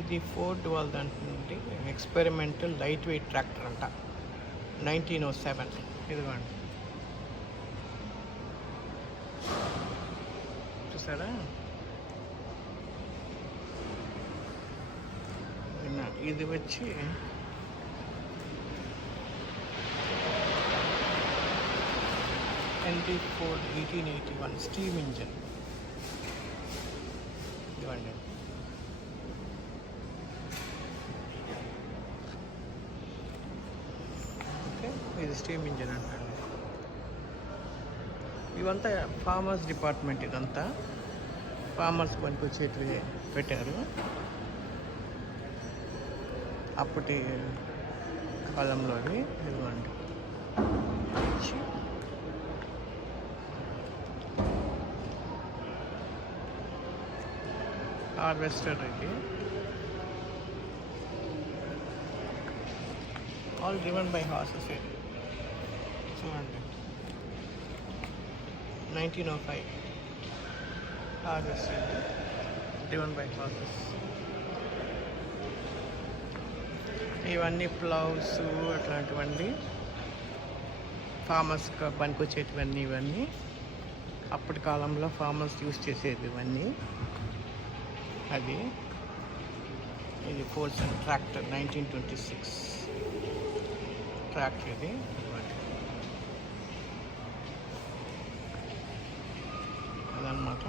ఇది ఫోర్డ్ వాళ్ళదంటే experimental light weight tractor అంట. 1907. ఇదిగోండి, చూసారా? ఇది వచ్చి హెన్రీ ఫోర్డ్ 1881 స్టీమ్ ఇంజన్. ఇవ్వండి, ఓకే, ఇది స్టీమ్ ఇంజన్ అంటండి. ఇవంతా ఫార్మర్స్ డిపార్ట్మెంట్. ఇదంతా ఫార్మర్స్ పనికి వచ్చేటివి పెట్టారు అప్పటి కాలంలో. అవి ఇదిగోండి, హార్వెస్టర్. ఇది ఆల్ డ్రివెన్ బై హార్సెస్. చూడండి, 1905 హార్వెస్టర్ డ్రివెన్ బై హార్సెస్. ఇవన్నీ ప్లౌస్ అట్లాంటివన్నీ ఫార్మర్స్ పనికొచ్చేటివన్నీ. ఇవన్నీ అప్పటి కాలంలో ఫార్మర్స్ యూజ్ చేసేది ఇవన్నీ. అది ఇది ఫోర్సన్ ట్రాక్టర్ 1926 ట్రాక్టర్. ఇది అదనమాట.